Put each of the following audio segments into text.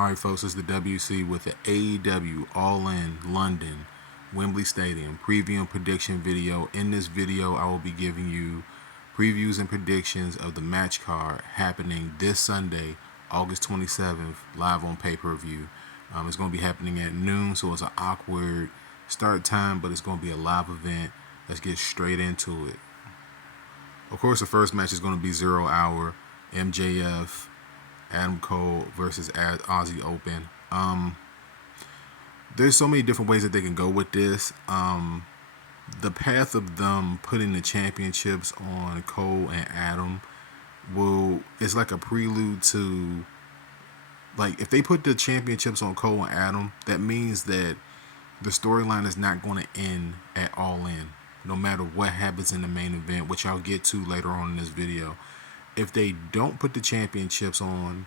Alright, folks, it's the WC with the AEW All In London Wembley Stadium preview and prediction video. In this video, I will be giving you previews and predictions of the match card happening this Sunday, August 27th, live on pay-per-view. It's going to be happening at noon, so it's an awkward start time, but it's going to be a live event. Let's get straight into it. Of course, the first match is going to be 0 Hour, MJF, Adam Cole versus Aussie Open. There's so many different ways that they can go with this. The path of them putting the championships on Cole and Adam is like a prelude to, like, if they put the championships on Cole and Adam, that means that the storyline is not going to end at All In, no matter what happens in the main event, which I'll get to later on in this video. If they don't put the championships on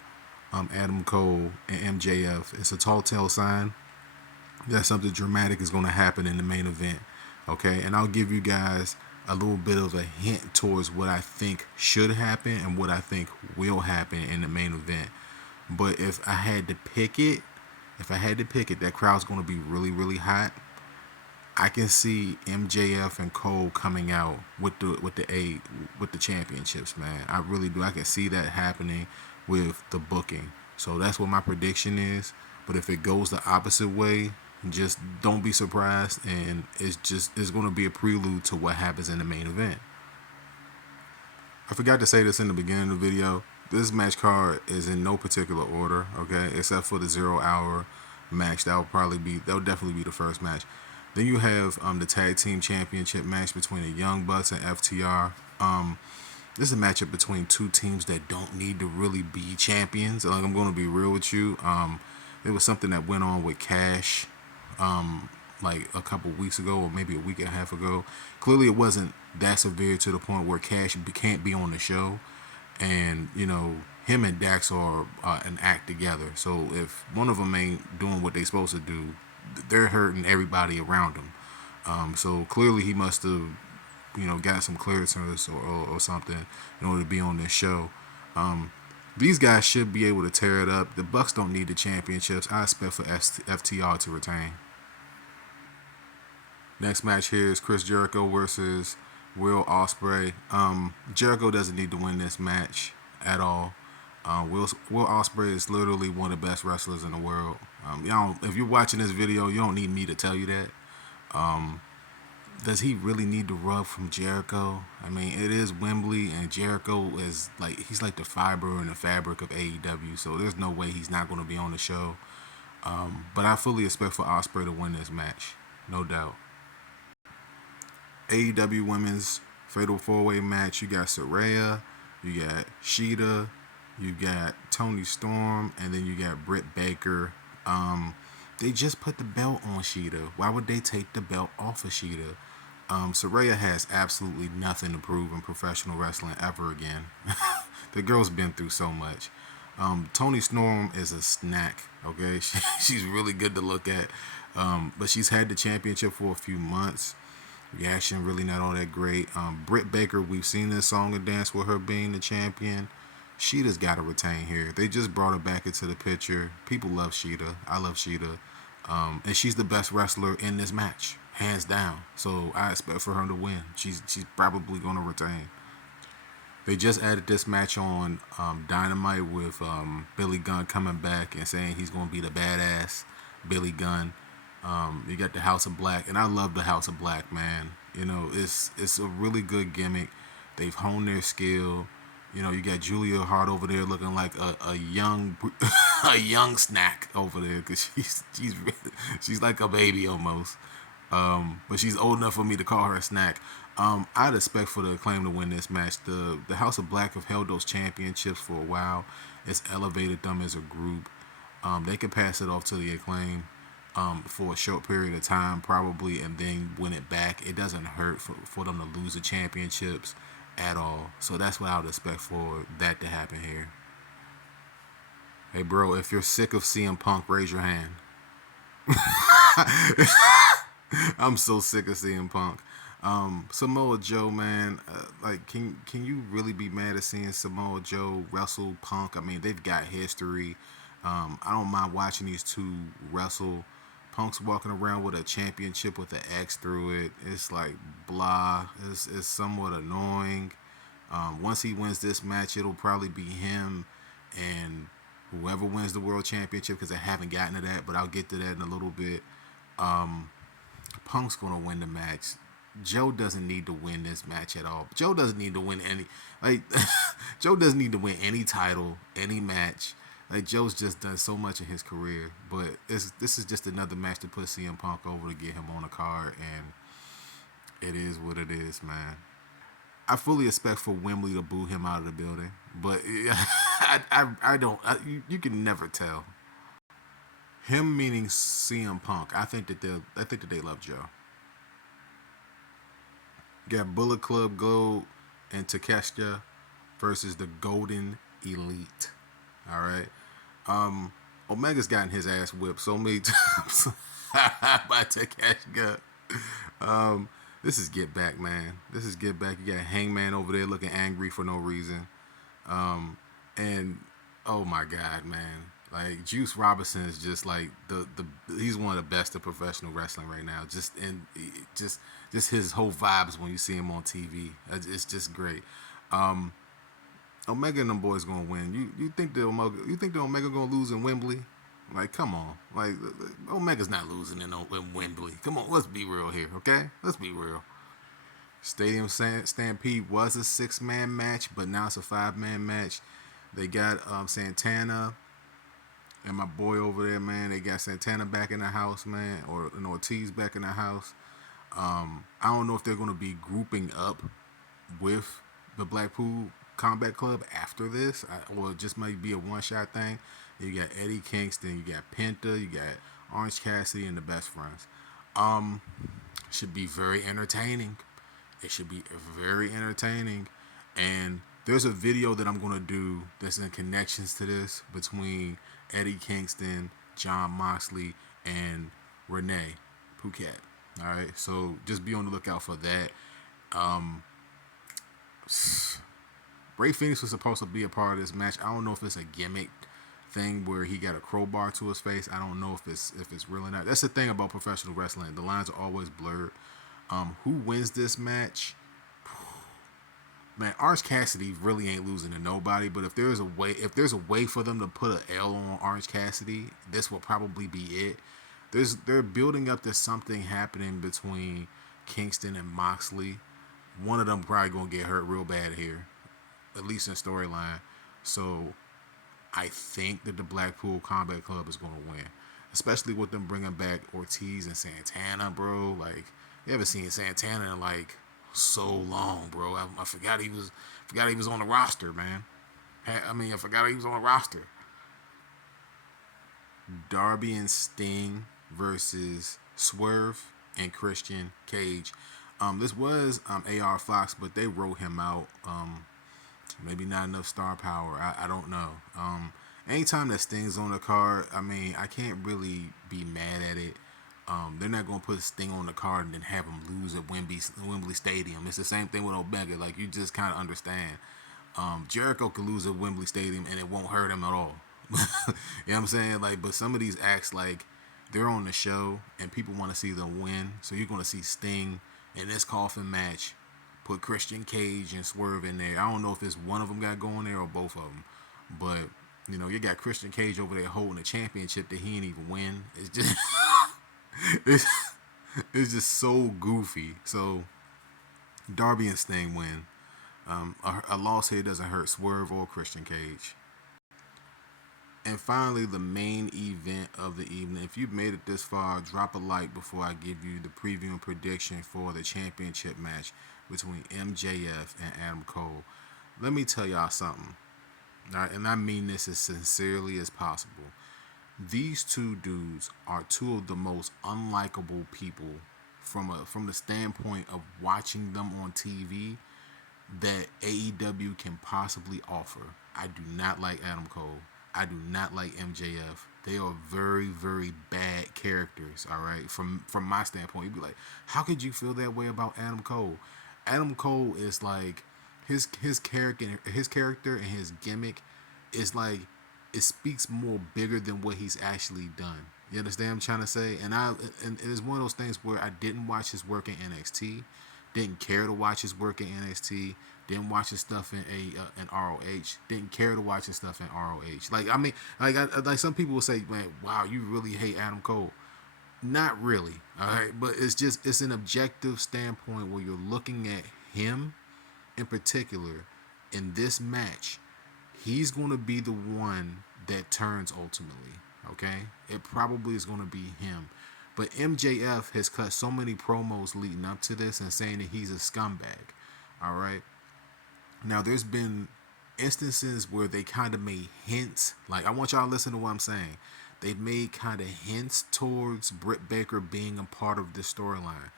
Adam Cole and MJF, it's a tall tale sign that something dramatic is going to happen in the main event. Okay, and I'll give you guys a little bit of a hint towards what I think should happen and what I think will happen in the main event. But if I had to pick it, that crowd's going to be really, really hot. I can see MJF and Cole coming out with the championships, man. I really do. I can see that happening with the booking. So that's what my prediction is. But if it goes the opposite way, just don't be surprised, and it's going to be a prelude to what happens in the main event. I forgot to say this in the beginning of the video. This match card is in no particular order, okay, except for the 0 Hour match. That'll definitely be the first match. Then you have the tag team championship match between the Young Bucks and FTR. This is a matchup between two teams that don't need to really be champions. Like, I'm going to be real with you. It was something that went on with Cash like a couple weeks ago, or maybe a week and a half ago. Clearly it wasn't that severe to the point where Cash can't be on the show. And, you know, him and Dax are an act together. So if one of them ain't doing what they're supposed to do, they're hurting everybody around him. So clearly he must have, you know, got some clearance or something in order to be on this show. These guys should be able to tear it up. The Bucks don't need the championships. I expect for FTR to retain. Next match here is Chris Jericho versus Will Ospreay. Jericho doesn't need to win this match at all. Will Ospreay is literally one of the best wrestlers in the world. If you're watching this video, you don't need me to tell you that. Does he really need to rub from Jericho? I mean, it is Wembley, and Jericho is he's like the fiber and the fabric of AEW, so there's no way he's not going to be on the show. But I fully expect for Ospreay to win this match, no doubt. AEW Women's Fatal 4-Way match. You got Saraya, you got Shida, you got Toni Storm, and then you got Britt Baker. They just put the belt on Shida. Why would they take the belt off of Shida? Saraya has absolutely nothing to prove in professional wrestling ever again. The girl's been through so much. Toni Storm is a snack, okay? She's really good to look at. But she's had the championship for a few months. Reaction really not all that great. Britt Baker, we've seen this song and dance with her being the champion. Shida's got to retain here. They just brought her back into the picture. People love Shida. I love Shida. And she's the best wrestler in this match, hands down. So I expect for her to win. She's probably going to retain. They just added this match on Dynamite with Billy Gunn coming back and saying he's going to be the badass Billy Gunn. You got the House of Black, and I love the House of Black, man. You know, it's a really good gimmick. They've honed their skill. You know, you got Julia Hart over there looking like a young a young snack over there, because she's like a baby almost. But she's old enough for me to call her a snack. I'd expect for the Acclaim to win this match. The House of Black have held those championships for a while. It's elevated them as a group. They could pass it off to the Acclaim for a short period of time probably, and then win it back. It doesn't hurt for them to lose the championships at all. So that's what I would expect for that to happen here. Hey bro, if you're sick of CM Punk, raise your hand. I'm so sick of CM Punk. Samoa Joe, man, can you really be mad at seeing Samoa Joe wrestle Punk? I mean, they've got history. I don't mind watching these two wrestle. Punk's walking around with a championship with an X through it. It's like blah. It's somewhat annoying. Once he wins this match, it'll probably be him and whoever wins the world championship, because I haven't gotten to that, but I'll get to that in a little bit. Punk's gonna win the match. Joe doesn't need to win this match at all. Joe doesn't need to win any like Joe doesn't need to win any title, any match. Like Joe's just done so much in his career, but this is just another match to put CM Punk over to get him on the card, and it is what it is, man. I fully expect for Wembley to boo him out of the building, but I don't. You can never tell. Him meaning CM Punk. I think that they love Joe. Got Bullet Club Gold and Takeshita versus the Golden Elite. All right. Omega's gotten his ass whipped so many times by Takeshita. This is Get Back, man. This is Get Back. You got Hangman over there looking angry for no reason. And oh my God, man. Like Juice Robinson is just like the he's one of the best of professional wrestling right now. Just his whole vibes when you see him on TV. It's just great. Omega and them boys gonna win. You think the Omega gonna lose in Wembley? Like, come on. Like, Omega's not losing in Wembley. Come on, let's be real here, okay? Let's be real. Stadium Stampede was a 6-man match, but now it's a 5-man match. They got Santana and my boy over there, man. They got Santana back in the house, man, and Ortiz back in the house. I don't know if they're gonna be grouping up with the Blackpool Combat Club after this, or it just might be a one-shot thing. You got Eddie Kingston, you got Penta, you got Orange Cassidy, and the Best Friends. Should be very entertaining. It should be very entertaining. And there's a video that I'm gonna do that's in connections to this between Eddie Kingston, John Moxley, and Renee Phuket. All right, so just be on the lookout for that. Ray Phoenix was supposed to be a part of this match. I don't know if it's a gimmick thing where he got a crowbar to his face. I don't know if it's real or not. That's the thing about professional wrestling. The lines are always blurred. Who wins this match? Man, Orange Cassidy really ain't losing to nobody. But if there's a way for them to put an L on Orange Cassidy, this will probably be it. They're building up to something happening between Kingston and Moxley. One of them probably gonna get hurt real bad here, at least in storyline. So I think that the Blackpool Combat Club is gonna win, especially with them bringing back Ortiz and Santana, bro. Like, you haven't seen Santana in like so long, bro. I forgot he was on the roster, man. I forgot he was on the roster. Darby and Sting versus Swerve and Christian Cage. This was AR Fox, but they wrote him out. Maybe not enough star power. I don't know. Anytime that Sting's on the card, I can't really be mad at it. They're not gonna put Sting on the card and then have him lose at Wembley Stadium. It's the same thing with Omega. Like, you just kind of understand. Jericho could lose at Wembley Stadium and it won't hurt him at all. You know what I'm saying? Like, but some of these acts, like, they're on the show and people want to see them win. So you're gonna see Sting in this coffin match put Christian Cage and Swerve in there. I don't know if it's one of them got going there or both of them, but you got Christian Cage over there holding a championship that he ain't even win. It's just it's just so goofy. So Darby and Sting win. A loss here doesn't hurt Swerve or Christian Cage. And finally, the main event of the evening. If you've made it this far, drop a like before I give you the preview and prediction for the championship match between MJF and Adam Cole. Let me tell y'all something. All right, and I mean this as sincerely as possible. These two dudes are two of the most unlikable people from the standpoint of watching them on TV that AEW can possibly offer. I do not like Adam Cole. I do not like MJF. They are very, very bad characters, all right? From my standpoint, you'd be like, how could you feel that way about Adam Cole? Adam Cole is like his character and his gimmick is like it speaks more bigger than what he's actually done. You understand what I'm trying to say? And it's one of those things where I didn't watch his work in NXT, didn't care to watch his work in NXT, didn't watch his stuff in ROH, didn't care to watch his stuff in ROH. Like I mean, like some people will say, man, wow, you really hate Adam Cole. Not really, all right, but it's an objective standpoint where you're looking at him in particular in this match. He's going to be the one that turns ultimately, okay? It probably is going to be him. But MJF has cut so many promos leading up to this and saying that he's a scumbag, all right? Now, there's been instances where they kind of made hints. Like, I want y'all to listen to what I'm saying. They've made kind of hints towards Britt Baker being a part of this storyline.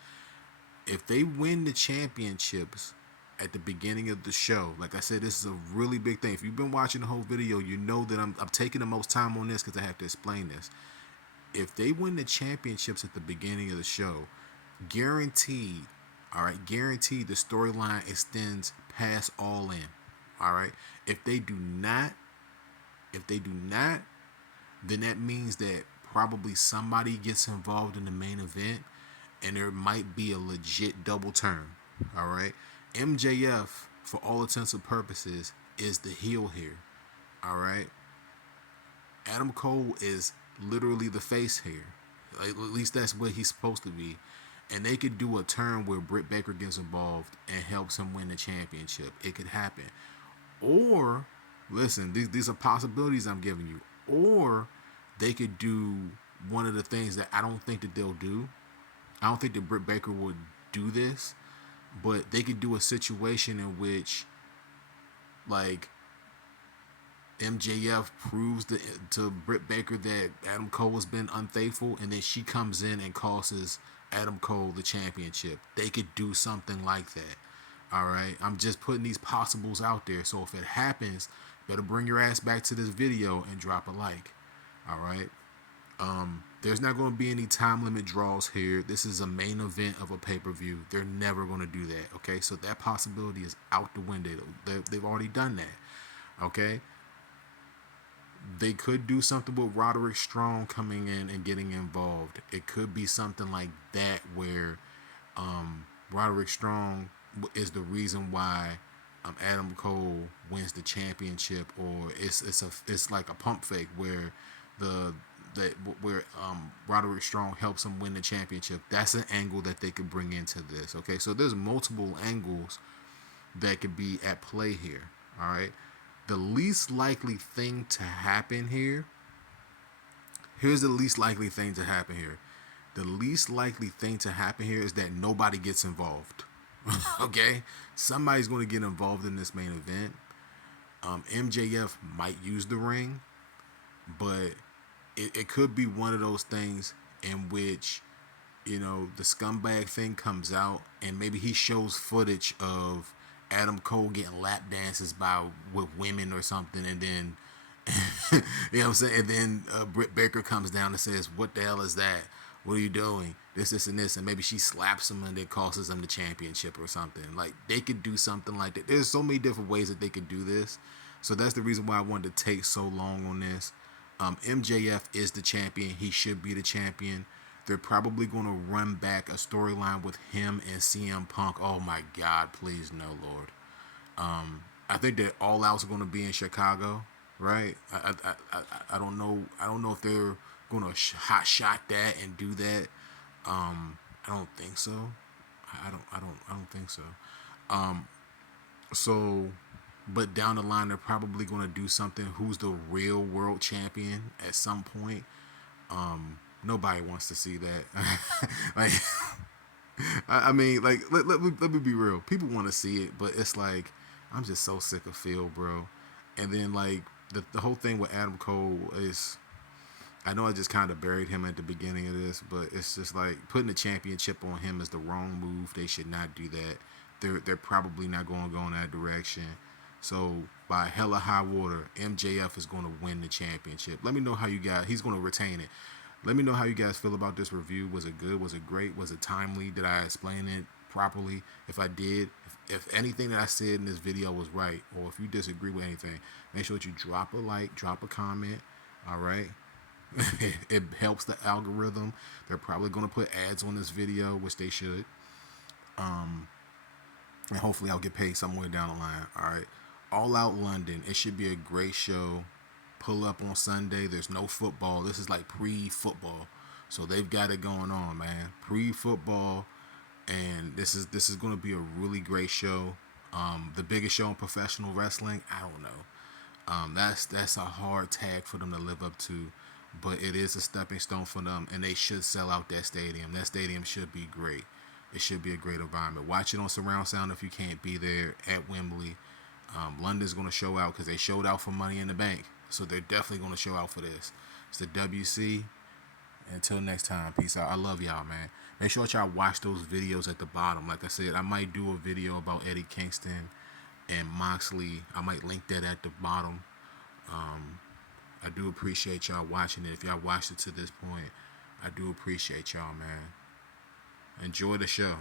If they win the championships at the beginning of the show, like I said, this is a really big thing. If you've been watching the whole video, you know that I'm taking the most time on this because I have to explain this. If they win the championships at the beginning of the show, guaranteed, all right, guaranteed the storyline extends past All In, all right. If they do not, then that means that probably somebody gets involved in the main event, and there might be a legit double turn, all right. MJF, for all intents and purposes, is the heel here, all right. Adam Cole is literally the face here. Like, at least that's what he's supposed to be. And they could do a turn where Britt Baker gets involved and helps him win the championship. It could happen. Or, listen, these are possibilities I'm giving you. Or they could do one of the things that I don't think that they'll do. I don't think that Britt Baker would do this. But they could do a situation in which, like, MJF proves to Britt Baker that Adam Cole has been unfaithful, and then she comes in and causes Adam Cole the championship. They could do something like that. All right, I'm just putting these possibles out there. So if it happens, better bring your ass back to this video and drop a like. All right. There's not going to be any time limit draws here. This is a main event of a pay-per-view. They're never going to do that. Okay, so that possibility is out the window. They've already done that. Okay. They could do something with Roderick Strong coming in and getting involved. It could be something like that where Roderick Strong is the reason why Adam Cole wins the championship, or it's like a pump fake where Roderick Strong helps him win the championship. That's an angle that they could bring into this. Okay, so there's multiple angles that could be at play here. All right. The least likely thing to happen here. Here's the least likely thing to happen here. The least likely thing to happen here is that nobody gets involved. Okay? Somebody's going to get involved in this main event. MJF might use the ring, but it could be one of those things in which, you know, the scumbag thing comes out and maybe he shows footage of Adam Cole getting lap dances with women or something, and then you know what I'm saying, and then Britt Baker comes down and says, what the hell is that? What are you doing? This and this, and maybe she slaps him and it causes him the championship or something. Like, they could do something like that. There's so many different ways that they could do this. So that's the reason why I wanted to take so long on this. MJF is the champion. He should be the champion. They're probably going to run back a storyline with him and CM Punk. Oh my God, please no, Lord. I think that All Out's going to be in Chicago, right? I don't know. I don't know if they're going to hot shot that and do that. I don't think so. I don't think so. So, but down the line, they're probably going to do something. Who's the real world champion at some point? Nobody wants to see that. Like, I mean, like, let me be real. People want to see it, but it's like, I'm just so sick of Phil, bro. And then, like, the whole thing with Adam Cole is, I know I just kind of buried him at the beginning of this, but it's just like putting the championship on him is the wrong move. They should not do that. They're probably not going to go in that direction. So by hell or high water, MJF is going to win the championship. Let me know how you guys. He's going to retain it. Let me know how you guys feel about this review. Was it good? Was it great? Was it timely? Did I explain it properly. If I did, if anything that I said in this video was right, or if you disagree with anything, make sure that you drop a like, drop a comment. All right. It helps the algorithm. They're probably going to put ads on this video, which they should. And hopefully I'll get paid somewhere down the line. All right. All Out London. It should be a great show. Pull up on Sunday. There's no football. This is like pre-football. So they've got it going on, man. Pre-football. And this is going to be a really great show. The biggest show in professional wrestling. I don't know. That's a hard tag for them to live up to. But it is a stepping stone for them. And they should sell out that stadium. That stadium should be great. It should be a great environment. Watch it on surround sound if you can't be there at Wembley. London's going to show out because they showed out for Money in the Bank. So they're definitely going to show out for this. It's the WC. Until next time, peace out. I love y'all, man. Make sure y'all watch those videos at the bottom. Like I said, I might do a video about Eddie Kingston and Moxley. I might link that at the bottom. I do appreciate y'all watching it. If y'all watched it to this point, I do appreciate y'all, man. Enjoy the show.